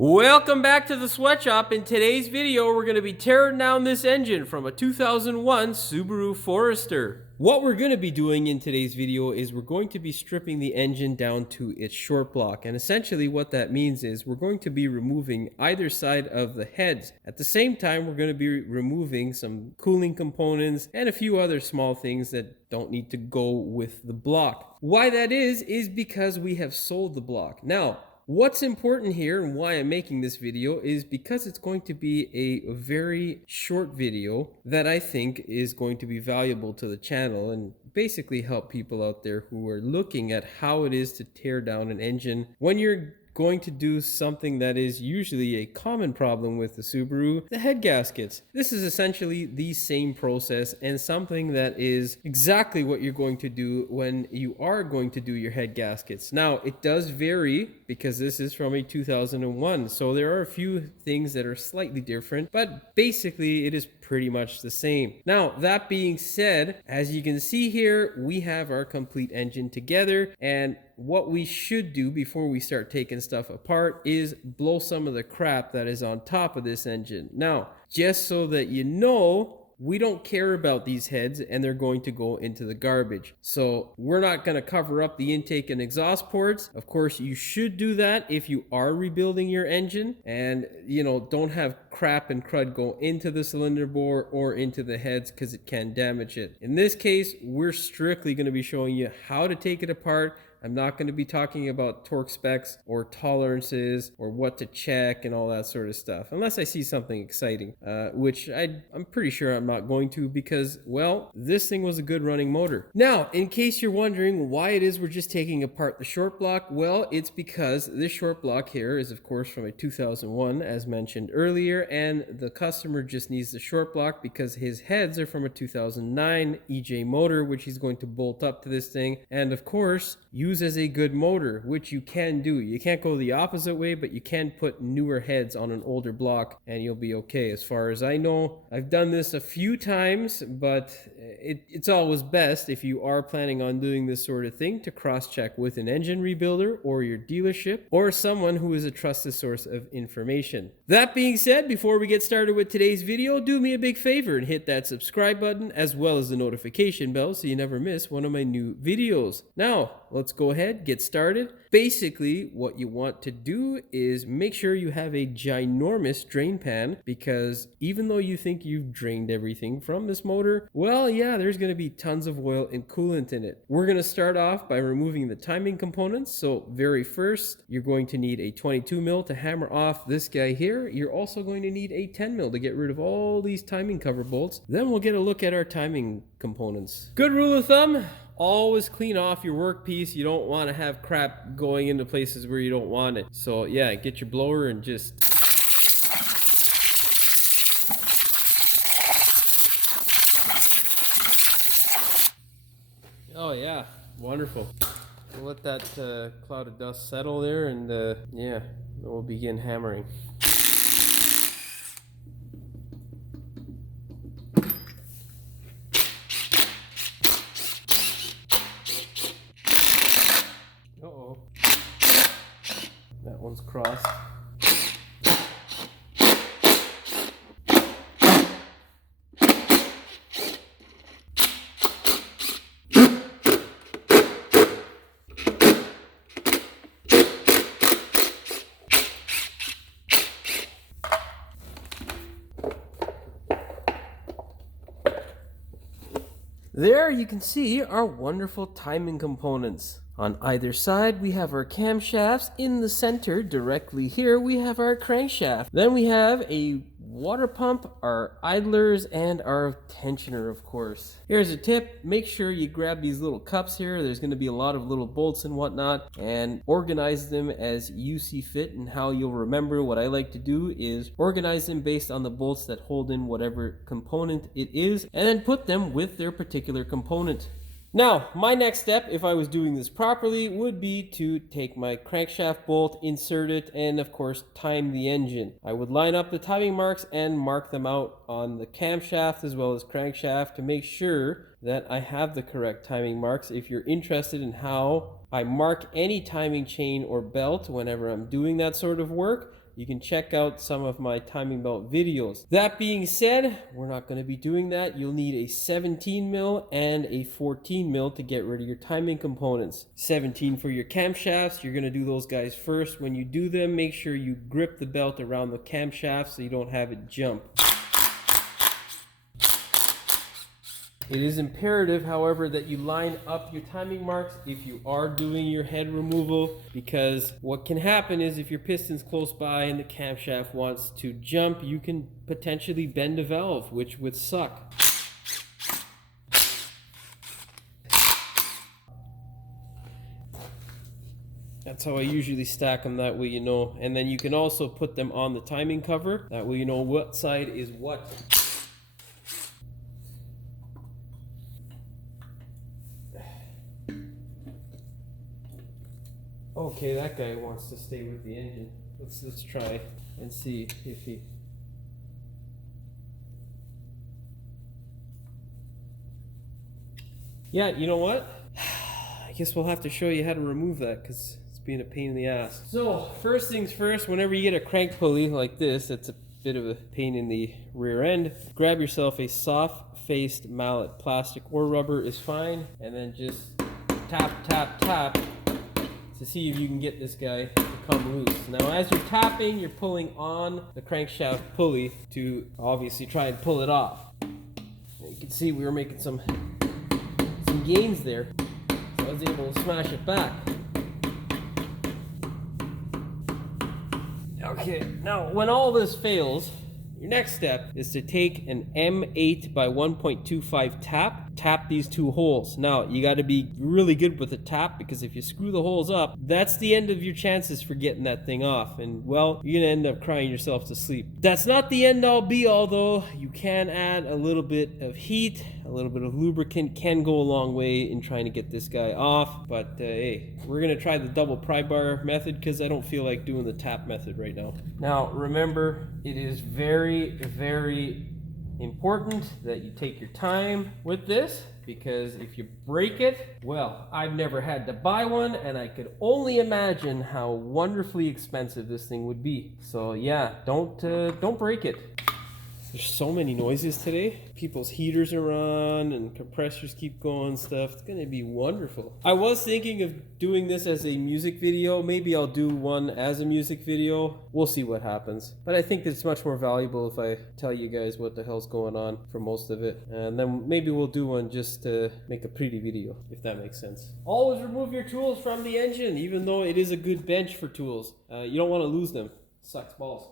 Welcome back to the sweatshop. In today's video, we're going to be tearing down this engine from a 2001 Subaru Forester. What we're going to be doing in today's video is we're going to be stripping the engine down to its short block. And essentially what that means is we're going to be removing either side of the heads. At the same time, we're going to be removing some cooling components and a few other small things that don't need to go with the block. Why that is because we have sold the block. Now, what's important here and why I'm making this video is because it's going to be a very short video that I think is going to be valuable to the channel and basically help people out there who are looking at how it is to tear down an engine when you're going to do something that is usually a common problem with the Subaru, the head gaskets. This is essentially the same process and something that is exactly what you're going to do when you are going to do your head gaskets. Now, it does vary because this is from a 2001, so there are a few things that are slightly different, but basically it is pretty much the same. Now, that being said, as you can see here, we have our complete engine together, and what we should do before we start taking stuff apart is blow some of the crap that is on top of this engine. Now, just so that you know, we don't care about these heads and they're going to go into the garbage. So we're not going to cover up the intake and exhaust ports. Of course, you should do that if you are rebuilding your engine and, don't have crap and crud go into the cylinder bore or into the heads because it can damage it. In this case, we're strictly going to be showing you how to take it apart. I'm not going to be talking about torque specs or tolerances or what to check and all that sort of stuff, unless I see something exciting, which I'm pretty sure I'm not going to because, well, this thing was a good running motor. Now, in case you're wondering why it is we're just taking apart the short block, well, it's because this short block here is, of course, from a 2001, as mentioned earlier, and the customer just needs the short block because his heads are from a 2009 EJ motor, which he's going to bolt up to this thing, and of course, use as a good motor, which you can do. You can't go the opposite way, but you can put newer heads on an older block and you'll be okay. As far as I know, I've done this a few times, but it's always best if you are planning on doing this sort of thing to cross-check with an engine rebuilder or your dealership or someone who is a trusted source of information. That being said, before we get started with today's video, do me a big favor and hit that subscribe button as well as the notification bell so you never miss one of my new videos. Now, let's go ahead, get started. Basically, what you want to do is make sure you have a ginormous drain pan because even though you think you've drained everything from this motor, well, yeah, there's going to be tons of oil and coolant in it. We're going to start off by removing the timing components. So very first, you're going to need a 22 mil to hammer off this guy here. You're also going to need a 10 mil to get rid of all these timing cover bolts. Then we'll get a look at our timing components. Good rule of thumb, always clean off your workpiece. You don't want to have crap going into places where you don't want it. So yeah, get your blower and just... Oh yeah, wonderful. We'll let that cloud of dust settle there and yeah, we'll begin hammering. That one's crossed. There you can see our wonderful timing components. On either side, we have our camshafts. In the center, directly here, we have our crankshaft. Then we have a water pump, our idlers, and our tensioner, of course. Here's a tip. Make sure you grab these little cups here. There's going to be a lot of little bolts and whatnot, and organize them as you see fit and how you'll remember. What I like to do is organize them based on the bolts that hold in whatever component it is, and then put them with their particular component. Now, my next step, if I was doing this properly, would be to take my crankshaft bolt, insert it, and of course, time the engine. I would line up the timing marks and mark them out on the camshaft as well as crankshaft to make sure that I have the correct timing marks. If you're interested in how I mark any timing chain or belt whenever I'm doing that sort of work, you can check out some of my timing belt videos. That being said, we're not going to be doing that. You'll need a 17 mil and a 14 mil to get rid of your timing components. 17 for your camshafts. You're going to do those guys first. When you do them, make sure you grip the belt around the camshaft so you don't have it jump. It is imperative, however, that you line up your timing marks if you are doing your head removal, because what can happen is if your piston's close by and the camshaft wants to jump, you can potentially bend a valve, which would suck. That's how I usually stack them, that way you know. And then you can also put them on the timing cover, that way you know what side is what. Okay, that guy wants to stay with the engine. Let's try and see if he... Yeah, you know what? I guess we'll have to show you how to remove that, because it's being a pain in the ass. So, first things first, whenever you get a crank pulley like this, it's a bit of a pain in the rear end. Grab yourself a soft-faced mallet. Plastic or rubber is fine. And then just tap, tap, tap to see if you can get this guy to come loose. Now as you're tapping, you're pulling on the crankshaft pulley to obviously try and pull it off. You can see we were making some gains there, so I was able to smash it back. Okay, now when all this fails, your next step is to take an M8 by 1.25 tap these two holes. Now, you got to be really good with the tap, because if you screw the holes up, that's the end of your chances for getting that thing off. And, well, you're going to end up crying yourself to sleep. That's not the end all be all, though. You can add a little bit of heat, a little bit of lubricant can go a long way in trying to get this guy off. But, hey, we're going to try the double pry bar method, because I don't feel like doing the tap method right now. Now, remember, it is very, very important that you take your time with this, because if you break it, well, I've never had to buy one, and I could only imagine how wonderfully expensive this thing would be. So yeah, don't break it. There's so many noises today. People's heaters are on and compressors keep going and stuff. It's gonna be wonderful. I was thinking of doing this as a music video. Maybe I'll do one as a music video. We'll see what happens. But I think it's much more valuable if I tell you guys what the hell's going on for most of it. And then maybe we'll do one just to make a pretty video, if that makes sense. Always remove your tools from the engine, even though it is a good bench for tools. You don't want to lose them. Sucks balls.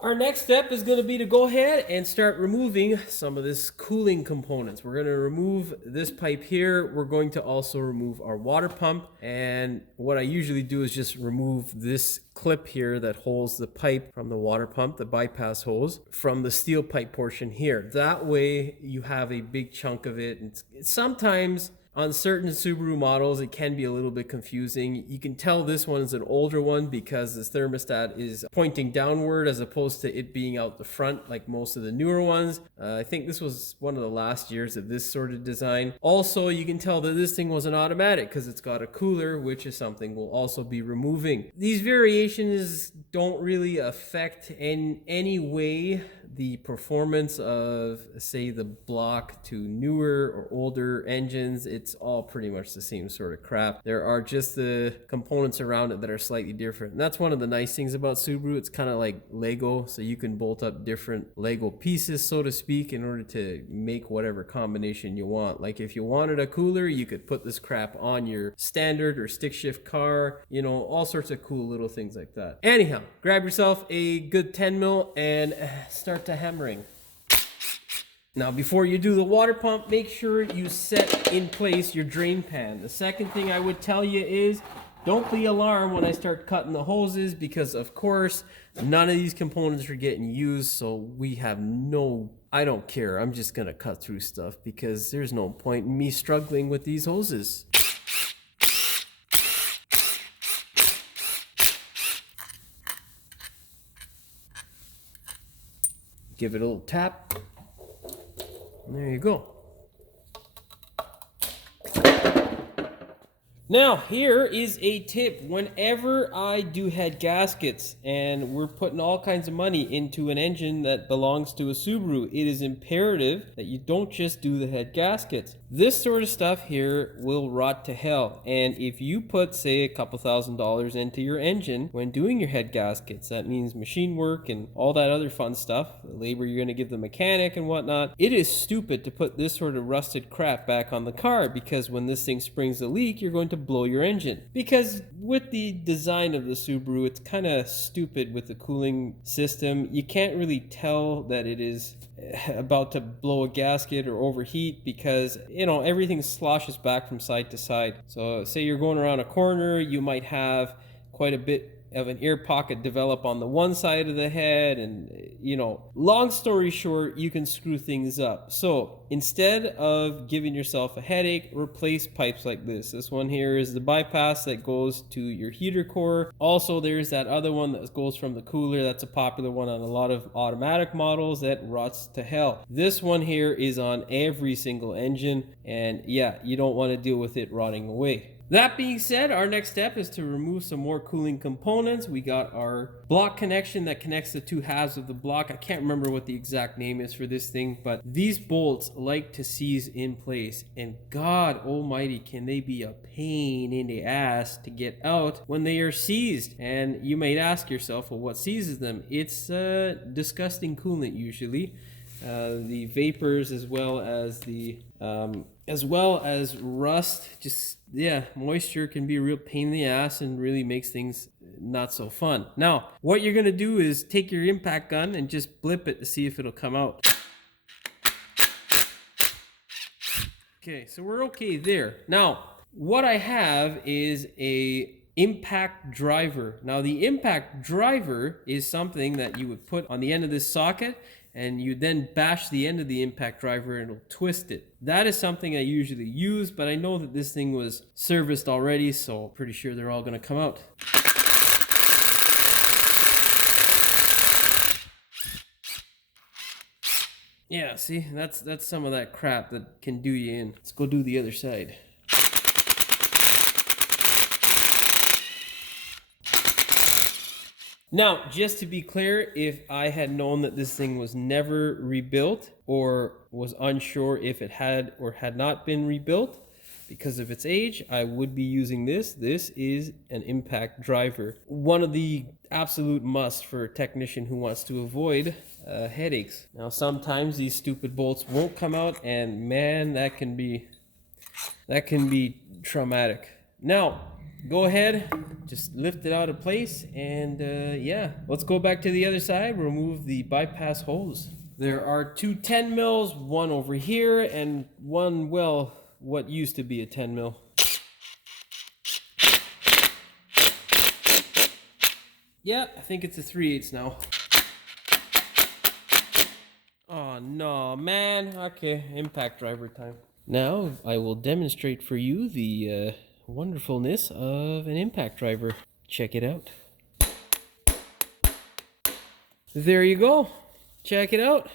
Our next step is going to be to go ahead and start removing some of this cooling components. We're going to remove this pipe here. We're going to also remove our water pump. And what I usually do is just remove this clip here that holds the pipe from the water pump, the bypass hose, from the steel pipe portion here. That way you have a big chunk of it. And sometimes on certain Subaru models, it can be a little bit confusing. You can tell this one is an older one because this thermostat is pointing downward as opposed to it being out the front like most of the newer ones. I think this was one of the last years of this sort of design. Also, you can tell that this thing was an automatic because it's got a cooler, which is something we'll also be removing. These variations don't really affect in any way the performance of, say, the block to newer or older engines. It's all pretty much the same sort of crap. There are just the components around it that are slightly different. And that's one of the nice things about Subaru. It's kind of like Lego, so you can bolt up different Lego pieces, so to speak, in order to make whatever combination you want. Like if you wanted a cooler, you could put this crap on your standard or stick shift car, you know, all sorts of cool little things like that. Anyhow, grab yourself a good 10 mil and start to hammering. Now, before you do the water pump, make sure you set in place your drain pan. The second thing I would tell you is don't be alarmed when I start cutting the hoses, because of course none of these components are getting used, so we have I don't care. I'm just gonna cut through stuff because there's no point in me struggling with these hoses. Give it a little tap. And there you go. Now, here is a tip. Whenever I do head gaskets and we're putting all kinds of money into an engine that belongs to a Subaru, it is imperative that you don't just do the head gaskets. This sort of stuff here will rot to hell. And if you put, say, a couple $1,000s into your engine when doing your head gaskets, that means machine work and all that other fun stuff, the labor you're going to give the mechanic and whatnot, it is stupid to put this sort of rusted crap back on the car, because when this thing springs a leak, you're going to blow your engine. Because with the design of the Subaru, it's kind of stupid with the cooling system. You can't really tell that it is about to blow a gasket or overheat, because everything sloshes back from side to side. So say you're going around a corner, you might have quite a bit of an air pocket develop on the one side of the head, and long story short, you can screw things up. So instead of giving yourself a headache, replace pipes like this. This one here is the bypass that goes to your heater core. Also, there's that other one that goes from the cooler. That's a popular one on a lot of automatic models that rots to hell. This one here is on every single engine, and yeah, you don't want to deal with it rotting away. That being said, our next step is to remove some more cooling components. We got our block connection that connects the two halves of the block. I can't remember what the exact name is for this thing, but these bolts like to seize in place, and God almighty, can they be a pain in the ass to get out when they are seized. And you might ask yourself, well, what seizes them? It's disgusting coolant usually. The vapors, as well as rust. Just, yeah, moisture can be a real pain in the ass and really makes things not so fun. Now, what you're gonna do is take your impact gun and just blip it to see if it'll come out. Okay, so we're okay there. Now, what I have is a impact driver. Now, the impact driver is something that you would put on the end of this socket, and you then bash the end of the impact driver and it'll twist it. That is something I usually use, but I know that this thing was serviced already, so pretty sure they're all gonna come out. Yeah, see, that's some of that crap that can do you in. Let's go do the other side. Now, just to be clear, if I had known that this thing was never rebuilt, or was unsure if it had or had not been rebuilt because of its age, I would be using this. This is an impact driver. One of the absolute musts for a technician who wants to avoid headaches. Now, sometimes these stupid bolts won't come out, and man, that can be traumatic. Now, go ahead, just lift it out of place, and yeah, let's go back to the other side, remove the bypass hose. There are two 10 mils, one over here, and one, well, what used to be a 10 mil. Yeah, I think it's a 3/8 now. Oh no, man. Okay, impact driver time. Now I will demonstrate for you the wonderfulness of an impact driver. Check it out. There you go. Check it out.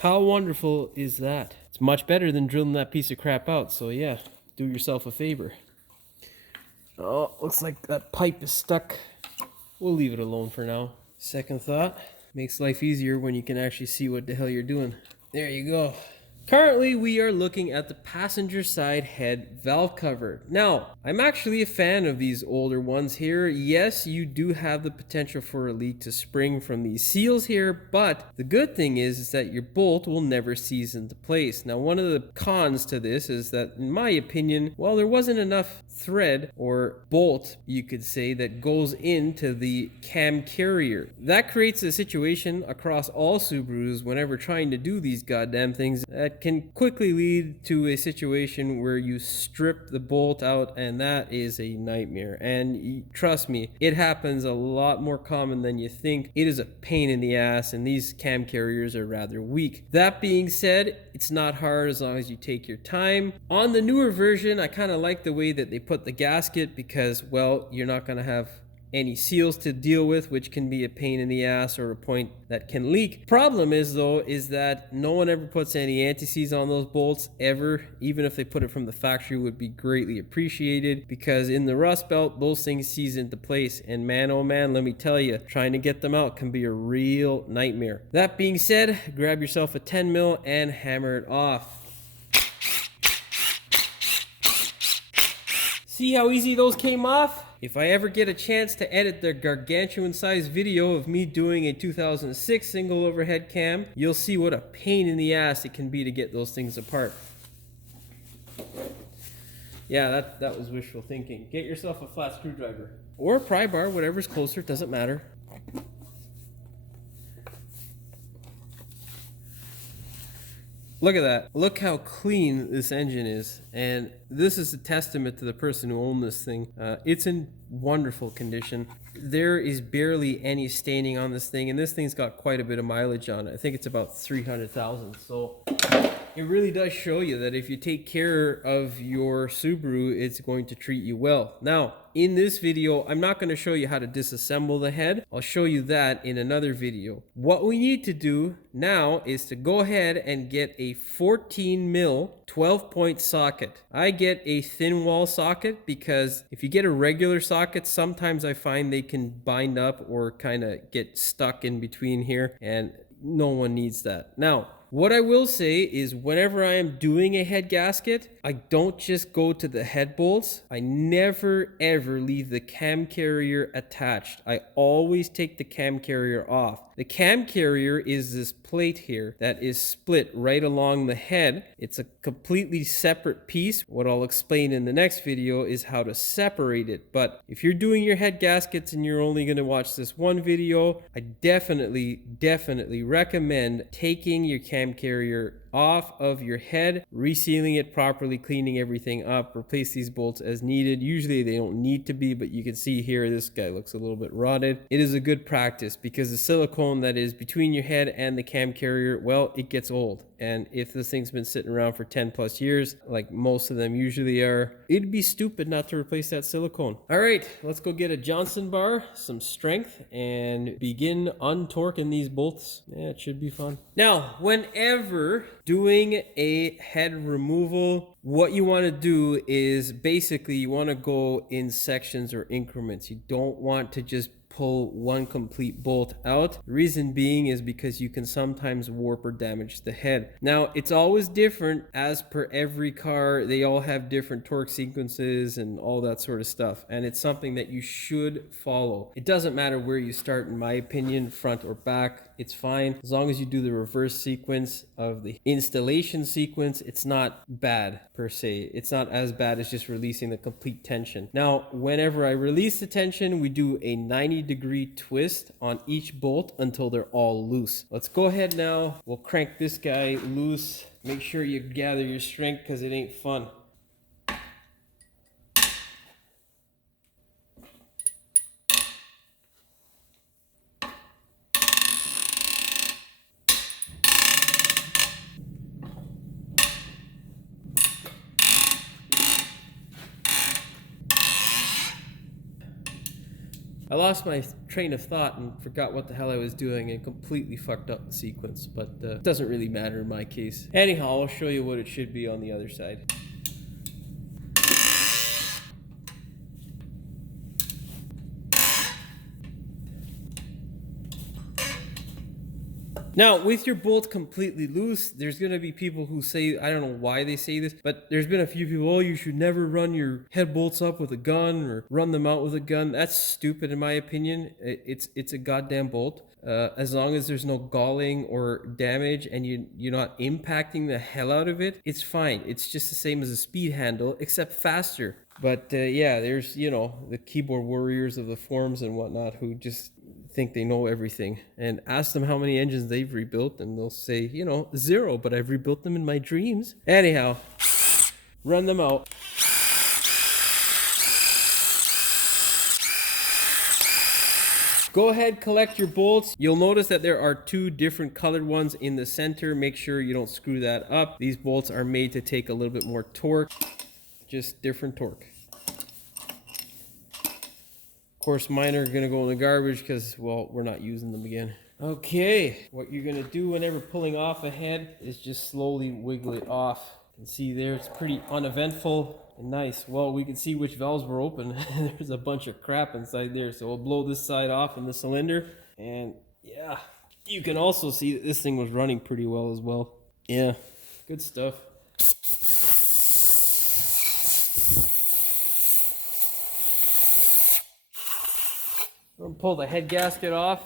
How wonderful is that? It's much better than drilling that piece of crap out, so yeah, do yourself a favor. Oh, looks like that pipe is stuck. We'll leave it alone for now. Second thought, makes life easier when you can actually see what the hell you're doing. There you go. Currently, we are looking at the passenger side head valve cover. Now, I'm actually a fan of these older ones here. Yes, you do have the potential for a leak to spring from these seals here, but the good thing is that your bolt will never seize into place. Now, one of the cons to this is that, in my opinion, well, there wasn't enough thread or bolt, you could say, that goes into the cam carrier. That creates a situation across all Subarus whenever trying to do these goddamn things that can quickly lead to a situation where you strip the bolt out, and that is a nightmare. And trust me, it happens a lot more common than you think. It is a pain in the ass, and these cam carriers are rather weak. That being said, it's not hard as long as you take your time. On the newer version, I kind of like the way that they put the gasket, because, well, you're not going to have any seals to deal with, which can be a pain in the ass or a point that can leak. Problem is though, is that no one ever puts any anti-seize on those bolts ever. Even if they put it from the factory, would be greatly appreciated, because in the rust belt, those things seize into place. And man, oh man, let me tell you, trying to get them out can be a real nightmare. That being said, grab yourself a 10 mil and hammer it off. See how easy those came off? If I ever get a chance to edit the gargantuan sized video of me doing a 2006 single overhead cam, you'll see what a pain in the ass it can be to get those things apart. Yeah, that was wishful thinking. Get yourself a flat screwdriver. Or a pry bar, whatever's closer, doesn't matter. Look at that. Look how clean this engine is. And this is a testament to the person who owned this thing. It's in wonderful condition. There is barely any staining on this thing, and this thing's got quite a bit of mileage on it. I think it's about 300,000. So it really does show you that if you take care of your Subaru, it's going to treat you well. Now, in this video, I'm not going to show you how to disassemble the head. I'll show you that in another video. What we need to do now is to go ahead and get a 14 mil 12-point socket. I get a thin wall socket because if you get a regular socket, sometimes I find they can bind up or kind of get stuck in between here, and no one needs that. Now, what I will say is whenever I am doing a head gasket, I don't just go to the head bolts. I never ever leave the cam carrier attached. I always take the cam carrier off. The cam carrier is this plate here that is split right along the head. It's a completely separate piece. What I'll explain in the next video is how to separate it. But if you're doing your head gaskets and you're only going to watch this one video, I definitely recommend taking your cam carrier off of your head, resealing it properly, cleaning everything up, replace these bolts as needed. Usually they don't need to be, but you can see here this guy looks a little bit rotted. It is a good practice because the silicone that is between your head and the cam carrier, well, it gets old. And if this thing's been sitting around for 10 plus years, like most of them usually are, it'd be stupid not to replace that silicone. All right, let's go get a Johnson bar, some strength, and begin untorquing these bolts. Yeah, it should be fun. Now, whenever doing a head removal, what you want to do is basically you want to go in sections or increments. You don't want to just pull one complete bolt out. The reason being is because you can sometimes warp or damage the head. Now, it's always different as per every car. They all have different torque sequences and all that sort of stuff. And it's something that you should follow. It doesn't matter where you start, in my opinion, front or back. It's fine. As long as you do the reverse sequence of the installation sequence, it's not bad per se. It's not as bad as just releasing the complete tension. Now, whenever I release the tension, we do a 90-degree twist on each bolt until they're all loose. Let's go ahead now. We'll crank this guy loose. Make sure you gather your strength because it ain't fun. I lost my train of thought and forgot what the hell I was doing and completely fucked up the sequence, but it doesn't really matter in my case. Anyhow, I'll show you what it should be on the other side. Now, with your bolt completely loose, there's going to be people who say, I don't know why they say this, but there's been a few people, oh, you should never run your head bolts up with a gun or run them out with a gun. That's stupid in my opinion. It's a goddamn bolt. As long as there's no galling or damage and you're not impacting the hell out of it, it's fine. It's just the same as a speed handle, except faster. But yeah, there's, you know, the keyboard warriors of the forums and whatnot who just think they know everything, and ask them how many engines they've rebuilt and they'll say, you know, 0, but I've rebuilt them in my dreams. Anyhow, run them out. Go ahead, collect your bolts. You'll notice that there are 2 different colored ones in the center. Make sure you don't screw that up. These bolts are made to take a little bit more torque, just different torque. course, mine are gonna go in the garbage because, well, we're not using them again. Okay, what you're gonna do whenever pulling off a head is just slowly wiggle it off. You can see there it's pretty uneventful and nice. Well, we can see which valves were open. There's a bunch of crap inside there, so we'll blow this side off in the cylinder. And yeah, you can also see that this thing was running pretty well as well. Yeah, good stuff. I'm gonna pull the head gasket off.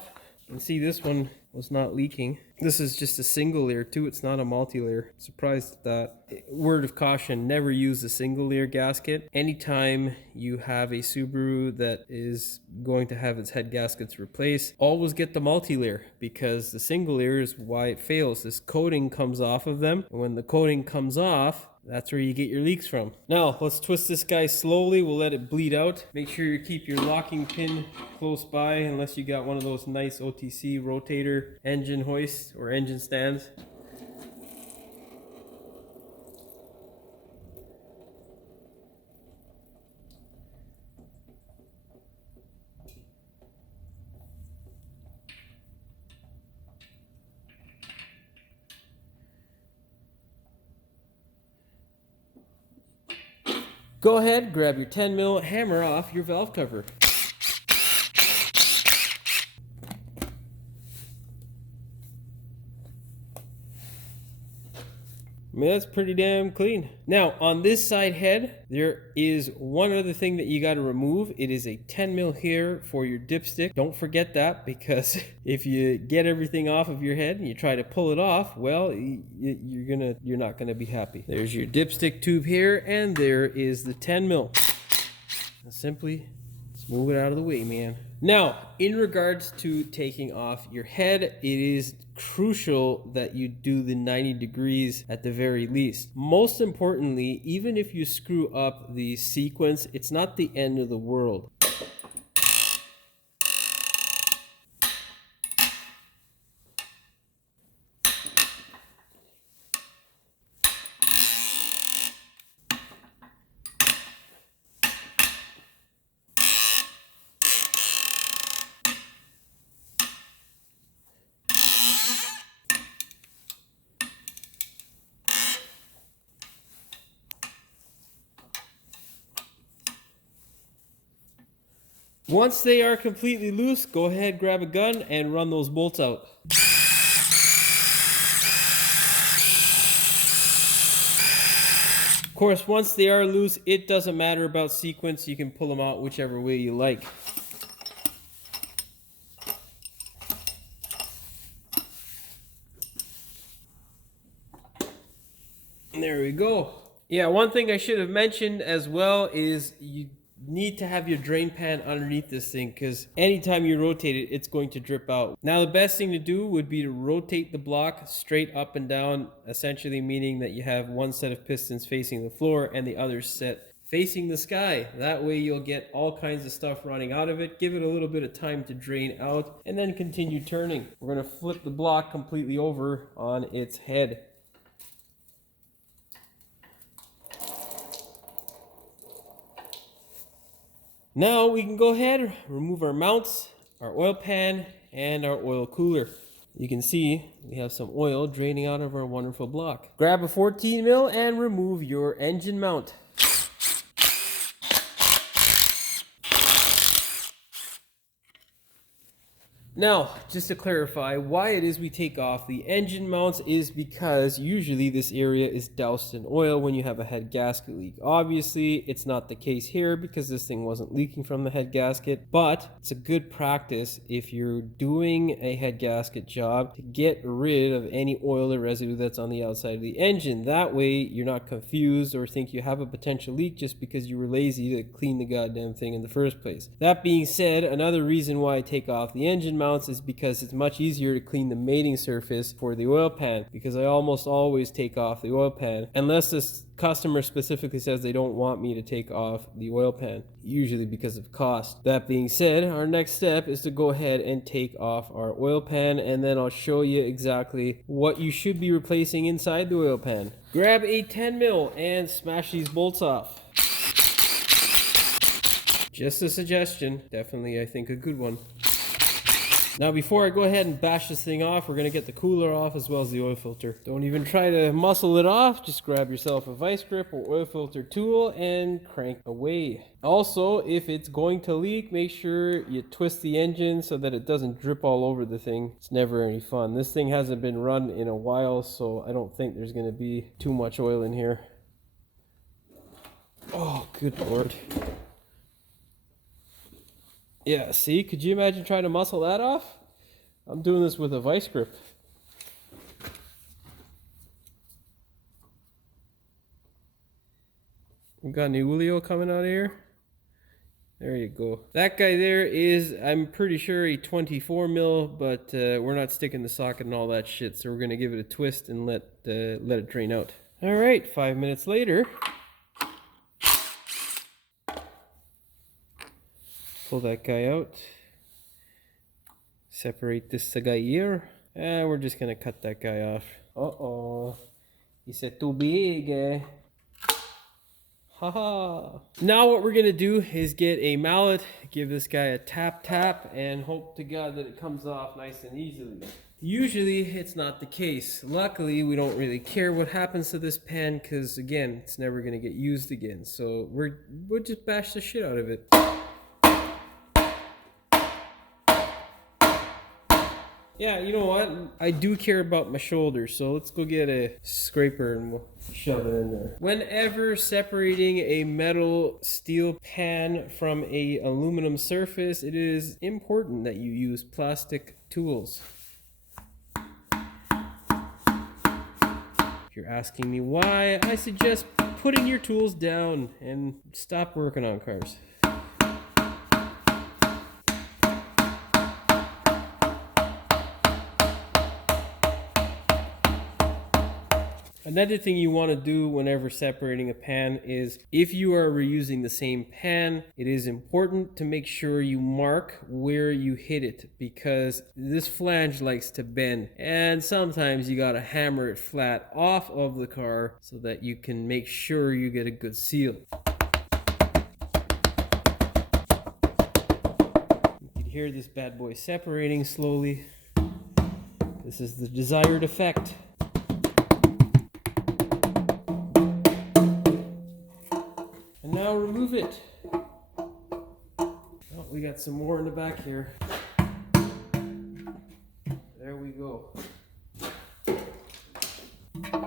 You can see this one was not leaking. This is just a single layer too, it's not a multi-layer. Surprised at that. Word of caution, never use a single layer gasket. Anytime you have a Subaru that is going to have its head gaskets replaced, always get the multi-layer, because the single layer is why it fails. This coating comes off of them, and when the coating comes off, that's where you get your leaks from. Now, let's twist this guy slowly. We'll let it bleed out. Make sure you keep your locking pin close by, unless you got one of those nice OTC rotator engine hoists or engine stands. Go ahead, grab your 10 mil, hammer off your valve cover. I mean, that's pretty damn clean. Now, on this side head, there is one other thing that you got to remove. It is a 10 mil here for your dipstick. Don't forget that, because if you get everything off of your head and you try to pull it off, well, you're not gonna be happy. There's your dipstick tube here, and there is the 10 mil. Simply just move it out of the way, man. Now, in regards to taking off your head, it is crucial that you do the 90 degrees at the very least. Most importantly, even if you screw up the sequence, it's not the end of the world. Once they are completely loose, go ahead, grab a gun, and run those bolts out. Of course, once they are loose, it doesn't matter about sequence. You can pull them out whichever way you like. And there we go. Yeah, one thing I should have mentioned as well is you need to have your drain pan underneath this thing, because anytime you rotate it, it's going to drip out. Now, the best thing to do would be to rotate the block straight up and down, essentially meaning that you have one set of pistons facing the floor and the other set facing the sky. That way you'll get all kinds of stuff running out of it. Give it a little bit of time to drain out, and then continue turning. We're going to flip the block completely over on its head. Now we can go ahead, remove our mounts, our oil pan, and our oil cooler. You can see we have some oil draining out of our wonderful block. Grab a 14 mil and remove your engine mount. Now, just to clarify, why it is we take off the engine mounts is because usually this area is doused in oil when you have a head gasket leak. Obviously, it's not the case here because this thing wasn't leaking from the head gasket, but it's a good practice if you're doing a head gasket job to get rid of any oil or residue that's on the outside of the engine. That way, you're not confused or think you have a potential leak just because you were lazy to clean the goddamn thing in the first place. That being said, another reason why I take off the engine mount is because it's much easier to clean the mating surface for the oil pan, because I almost always take off the oil pan unless this customer specifically says they don't want me to take off the oil pan, usually because of cost. That being said, our next step is to go ahead and take off our oil pan, and then I'll show you exactly what you should be replacing inside the oil pan. Grab a 10 mil and smash these bolts off. Just a suggestion. Definitely, I think, a good one. Now, before I go ahead and bash this thing off, we're going to get the cooler off as well as the oil filter. Don't even try to muscle it off. Just grab yourself a vice grip or oil filter tool and crank away. Also, if it's going to leak, make sure you twist the engine so that it doesn't drip all over the thing. It's never any fun. This thing hasn't been run in a while, so I don't think there's going to be too much oil in here. Oh, good Lord. Yeah, see, could you imagine trying to muscle that off? I'm doing this with a vice grip. We got any Julio coming out of here? There you go. That guy there is, I'm pretty sure, a 24 mil, but we're not sticking the socket and all that shit, so we're gonna give it a twist and let it drain out. All right, 5 minutes later. Pull that guy out. Separate this guy here. And we're just gonna cut that guy off. Uh-oh. He said too big, eh? Haha. Now what we're gonna do is get a mallet, give this guy a tap, and hope to God that it comes off nice and easily. Usually it's not the case. Luckily, we don't really care what happens to this pan because, again, it's never gonna get used again. So we'll just bash the shit out of it. Yeah, you know what? I do care about my shoulders, so let's go get a scraper and we'll shove it in there. Whenever separating a metal steel pan from a aluminum surface, it is important that you use plastic tools. If you're asking me why, I suggest putting your tools down and stop working on cars. Another thing you want to do whenever separating a pan is, if you are reusing the same pan, it is important to make sure you mark where you hit it, because this flange likes to bend, and sometimes you gotta hammer it flat off of the car so that you can make sure you get a good seal. You can hear this bad boy separating slowly. This is the desired effect. Now remove it. Oh, we got some more in the back here. There we go. In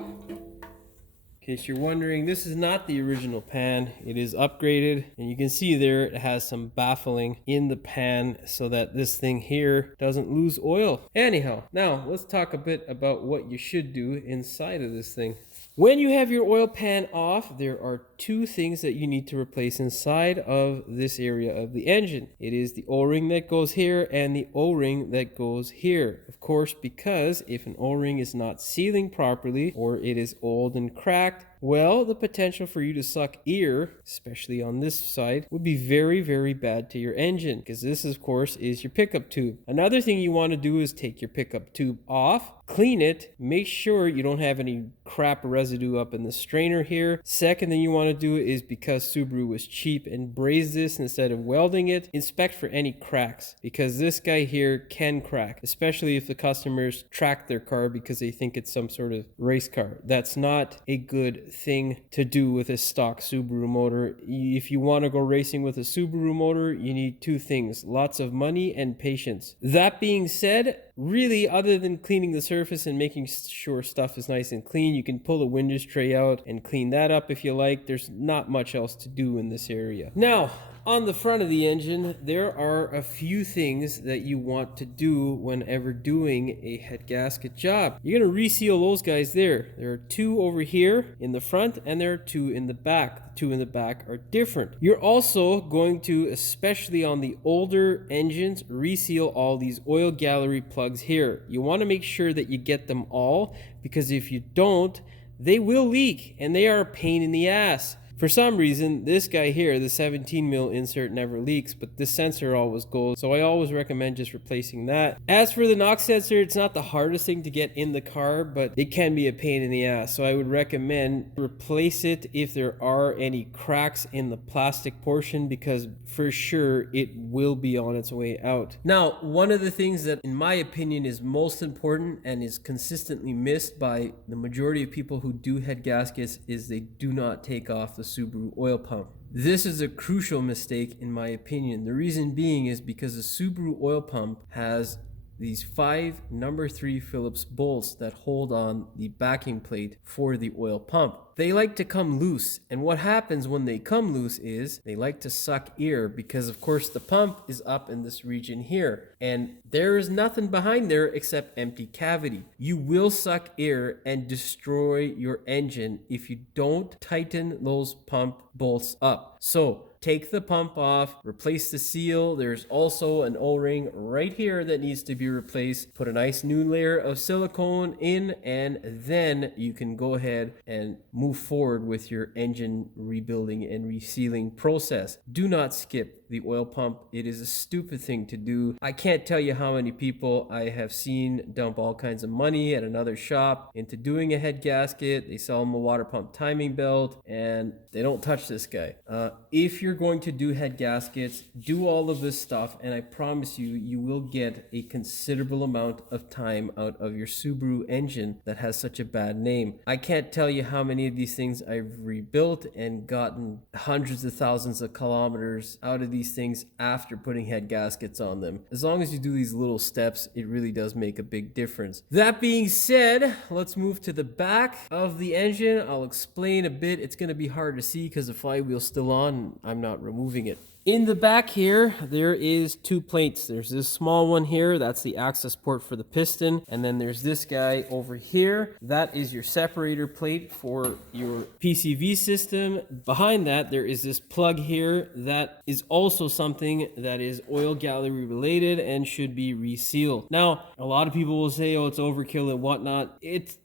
case you're wondering, this is not the original pan. It is upgraded, and you can see there it has some baffling in the pan so that this thing here doesn't lose oil. Anyhow, now let's talk a bit about what you should do inside of this thing. When you have your oil pan off, there are two things that you need to replace inside of this area of the engine. It is the O-ring that goes here and the O-ring that goes here. Of course, because if an O-ring is not sealing properly or it is old and cracked, well, the potential for you to suck air, especially on this side, would be very, very bad to your engine, because this, of course, is your pickup tube. Another thing you want to do is take your pickup tube off, clean it, make sure you don't have any crap residue up in the strainer here. Second thing you want to do is, because Subaru was cheap and brazed this instead of welding it, inspect for any cracks, because this guy here can crack, especially if the customers track their car because they think it's some sort of race car. That's not a good thing to do with a stock Subaru motor. If you want to go racing with a Subaru motor, you need two things: lots of money and patience. That being said, really, other than cleaning the surface and making sure stuff is nice and clean, you can pull the windows tray out and clean that up if you like. There's not much else to do in this area. Now, on the front of the engine, there are a few things that you want to do whenever doing a head gasket job. You're going to reseal those guys there. There are two over here in the front and there are two in the back. The two in the back are different. You're also going to, especially on the older engines, reseal all these oil gallery plugs here. You want to make sure that you get them all, because if you don't, they will leak and they are a pain in the ass. For some reason, this guy here, the 17 mil insert never leaks, but this sensor always goes, so I always recommend just replacing that. As for the NOx sensor, it's not the hardest thing to get in the car, but it can be a pain in the ass, so I would recommend replace it if there are any cracks in the plastic portion, because for sure it will be on its way out. Now, one of the things that in my opinion is most important and is consistently missed by the majority of people who do head gaskets is they do not take off the Subaru oil pump. This is a crucial mistake in my opinion. The reason being is because the Subaru oil pump has these 5 number 3 Phillips bolts that hold on the backing plate for the oil pump. They like to come loose, and what happens when they come loose is they like to suck air, because of course the pump is up in this region here and there is nothing behind there except empty cavity. You will suck air and destroy your engine if you don't tighten those pump bolts up. So take the pump off, replace the seal. There's also an O-ring right here that needs to be replaced. Put a nice new layer of silicone in, and then you can go ahead and move forward with your engine rebuilding and resealing process. Do not skip the oil pump. It is a stupid thing to do. I can't tell you how many people I have seen dump all kinds of money at another shop into doing a head gasket. They sell them a water pump timing belt and they don't touch this guy. If you're going to do head gaskets, do all of this stuff, and I promise you, you will get a considerable amount of time out of your Subaru engine that has such a bad name. I can't tell you how many of these things I've rebuilt and gotten hundreds of thousands of kilometers out of these things after putting head gaskets on them. As long as you do these little steps, it really does make a big difference. That being said, let's move to the back of the engine. I'll explain a bit. It's going to be hard to see because the flywheel's still on. I'm not removing it. In the back here, there is 2 plates. There's this small one here, that's the access port for the piston. And then there's this guy over here. That is your separator plate for your PCV system. Behind that, there is this plug here. That is also something that is oil gallery related and should be resealed. Now, a lot of people will say, oh, it's overkill and whatnot.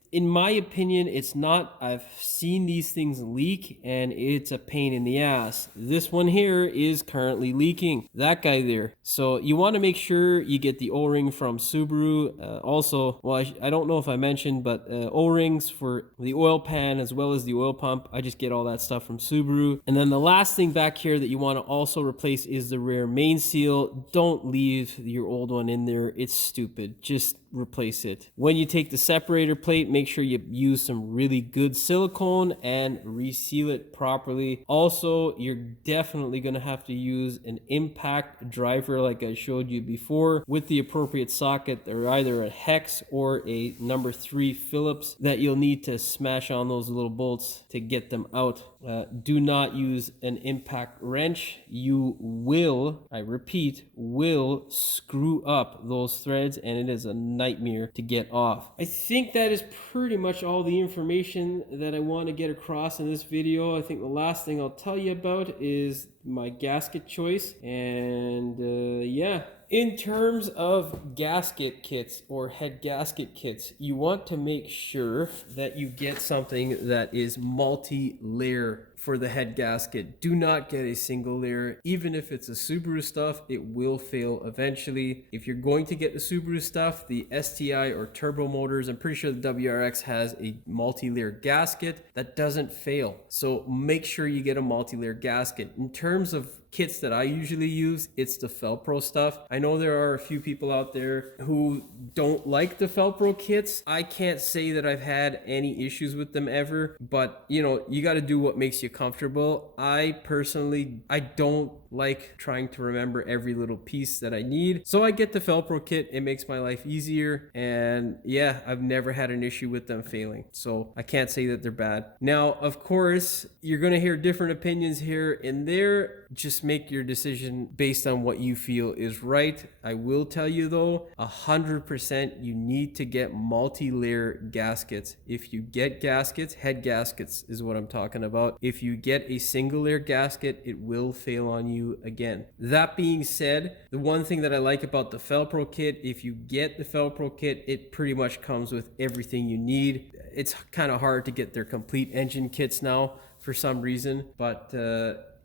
In my opinion, it's not. I've seen these things leak and it's a pain in the ass. This one here is currently leaking. That guy there. So you want to make sure you get the O-ring from Subaru. Also, well, I don't know if I mentioned, but O-rings for the oil pan as well as the oil pump. I just get all that stuff from Subaru. And then the last thing back here that you want to also replace is the rear main seal. Don't leave your old one in there. It's stupid. Just replace it. When you take the separator plate, make sure you use some really good silicone and reseal it properly. Also, you're definitely going to have to use an impact driver like I showed you before with the appropriate socket. They're either a hex or a number 3 Phillips that you'll need to smash on those little bolts to get them out. Do not use an impact wrench. You will, I repeat, will screw up those threads, and it is a nightmare to get off. I think that is pretty much all the information that I want to get across in this video. I think the last thing I'll tell you about is my gasket choice, and yeah. In terms of gasket kits or head gasket kits, you want to make sure that you get something that is multi-layer for the head gasket. Do not get a single layer. Even if it's a Subaru stuff, it will fail eventually. If you're going to get the Subaru stuff, the STI or turbo motors, I'm pretty sure the WRX has a multi-layer gasket that doesn't fail. So make sure you get a multi-layer gasket. In terms of kits that I usually use, it's the Felpro stuff. I know there are a few people out there who don't like the Felpro kits. I can't say that I've had any issues with them ever, but you know, you got to do what makes you comfortable. I personally don't like trying to remember every little piece that I need, so I get the Felpro kit. It makes my life easier, and yeah, I've never had an issue with them failing, so I can't say that they're bad. Now, of course, you're gonna hear different opinions here and there. Just make your decision based on what you feel is right. I will tell you though, 100% you need to get multi-layer gaskets. If you get gaskets, head gaskets is what I'm talking about. If you get a single layer gasket, it will fail on you again. That being said, the one thing that I like about the Felpro kit, if you get the Felpro kit, it pretty much comes with everything you need. It's kind of hard to get their complete engine kits now for some reason, but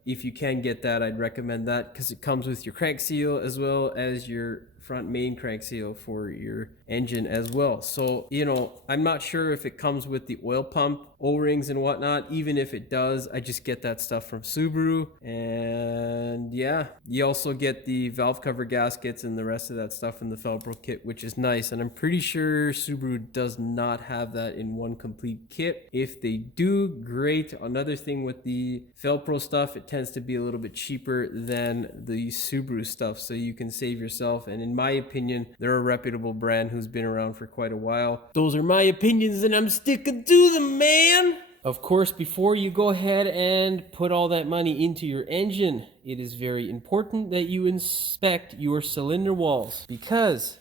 if you can get that, I'd recommend that because it comes with your crank seal as well as your front main crank seal for your engine as well. So, you know, I'm not sure if it comes with the oil pump, O-rings and whatnot. Even if it does, I just get that stuff from Subaru. And yeah, you also get the valve cover gaskets and the rest of that stuff in the Felpro kit, which is nice. And I'm pretty sure Subaru does not have that in one complete kit. If they do, great. Another thing with the Felpro stuff, it tends to be a little bit cheaper than the Subaru stuff, so you can save yourself. And in my opinion, they're a reputable brand who's been around for quite a while. Those are my opinions and I'm sticking to them, man. Of course, before you go ahead and put all that money into your engine, it is very important that you inspect your cylinder walls because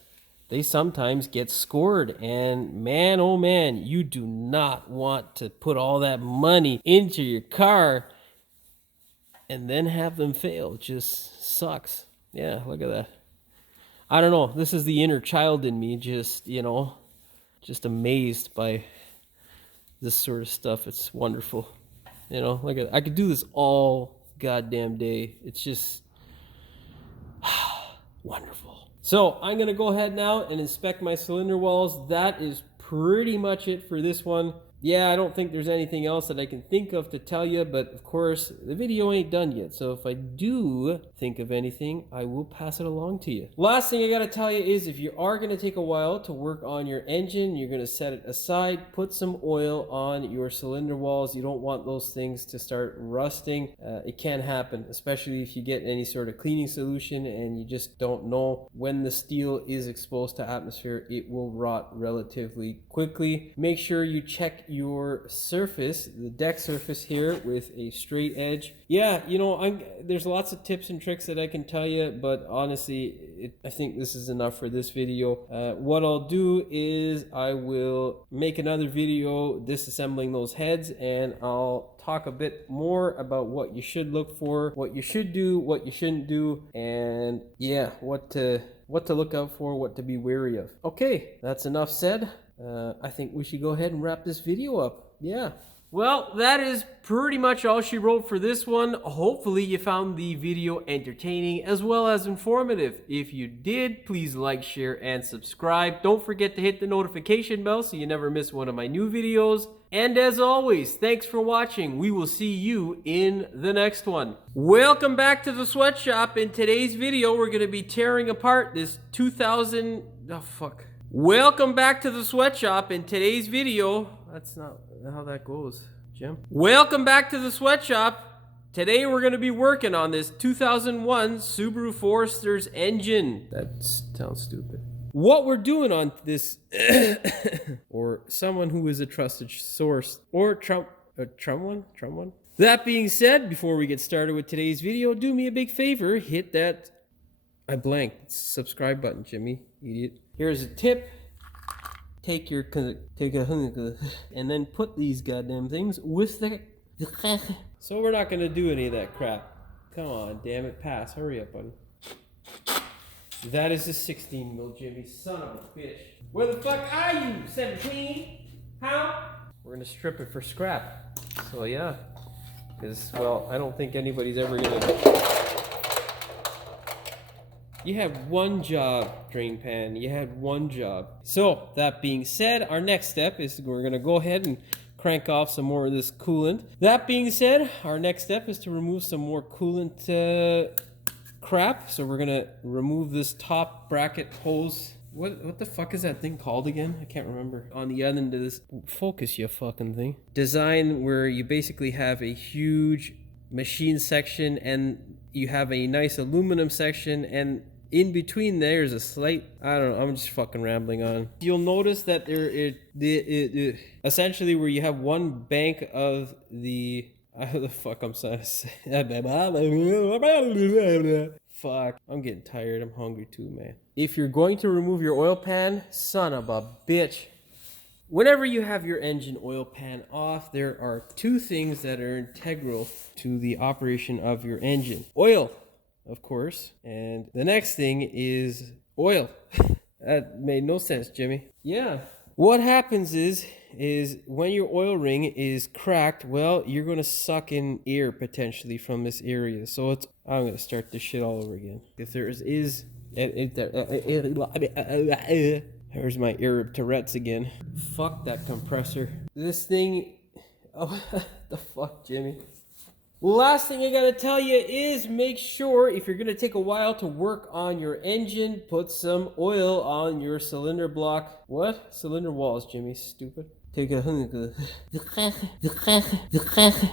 they sometimes get scored, and man, oh man, you do not want to put all that money into your car and then have them fail. It just sucks. Yeah, look at that. I don't know. This is the inner child in me, just, you know, just amazed by this sort of stuff. It's wonderful. You know, like I could do this all goddamn day. It's just wonderful. So I'm going to go ahead now and inspect my cylinder walls. That is pretty much it for this one. Yeah, I don't think there's anything else that I can think of to tell you, but of course, the video ain't done yet. So if I do think of anything, I will pass it along to you. Last thing I gotta tell you is if you are gonna take a while to work on your engine, you're gonna set it aside, put some oil on your cylinder walls. You don't want those things to start rusting. It can happen, especially if you get any sort of cleaning solution and you just don't know when the steel is exposed to atmosphere, it will rot relatively quickly. Make sure you check your surface, the deck surface here, with a straight edge. Yeah, you know, there's lots of tips and tricks that I can tell you, but honestly, I think this is enough for this video. What I'll do is I will make another video disassembling those heads, and I'll talk a bit more about what you should look for, what you should do, what you shouldn't do, and yeah, what to look out for, what to be wary of. Okay, that's enough said. I think we should go ahead and wrap this video up. Yeah. Well, that is pretty much all she wrote for this one. Hopefully you found the video entertaining as well as informative. If you did, please like, share, and subscribe. Don't forget to hit the notification bell so you never miss one of my new videos. And as always, thanks for watching. We will see you in the next one. Welcome back to the sweatshop. In today's video, we're going to be tearing apart this 2000... Oh, fuck. Welcome back to the sweatshop. In today's video, that's not how that goes, Jim. Welcome back to the sweatshop. Today we're going to be working on this 2001 Subaru Forester's engine. That sounds stupid. What we're doing on this, or someone who is a trusted source, or Trump one. That being said, before we get started with today's video, do me a big favor, hit that, I blanked, subscribe button, Jimmy, idiot. Here's a tip. Take a and then put these goddamn things with the So we're not gonna do any of that crap. Come on, damn it, pass. Hurry up, buddy. That is a 16 mil, Jimmy. Son of a bitch. Where the fuck are you, 17? How? We're gonna strip it for scrap. So yeah. Because, well, I don't think anybody's ever gonna... You had one job, Drain Pan. You had one job. So, that being said, our next step is we're going to go ahead and crank off some more of this coolant. That being said, our next step is to remove some more coolant crap. So, we're going to remove this top bracket hose. What the fuck is that thing called again? I can't remember. On the other end of this... Focus, you fucking thing. Design where you basically have a huge machine section and you have a nice aluminum section, and in between there's a slight, I don't know, I'm just fucking rambling on. You'll notice that essentially where you have one bank of the, the fuck I'm trying to say. Fuck, I'm getting tired, I'm hungry too, man. If you're going to remove your oil pan, son of a bitch. Whenever you have your engine oil pan off, there are two things that are integral to the operation of your engine. Oil, of course, and the next thing is oil. That made no sense, Jimmy. Yeah. What happens is is when your oil ring is cracked, well, you're gonna suck in air potentially from this area. So it's, I'm gonna start this shit all over again. If there is, there's my Arab Tourette's again. Fuck that compressor. This thing, oh, the fuck, Jimmy. Last thing I gotta tell you is make sure if you're gonna take a while to work on your engine, put some oil on your cylinder block. What? Cylinder walls, Jimmy, stupid. Take a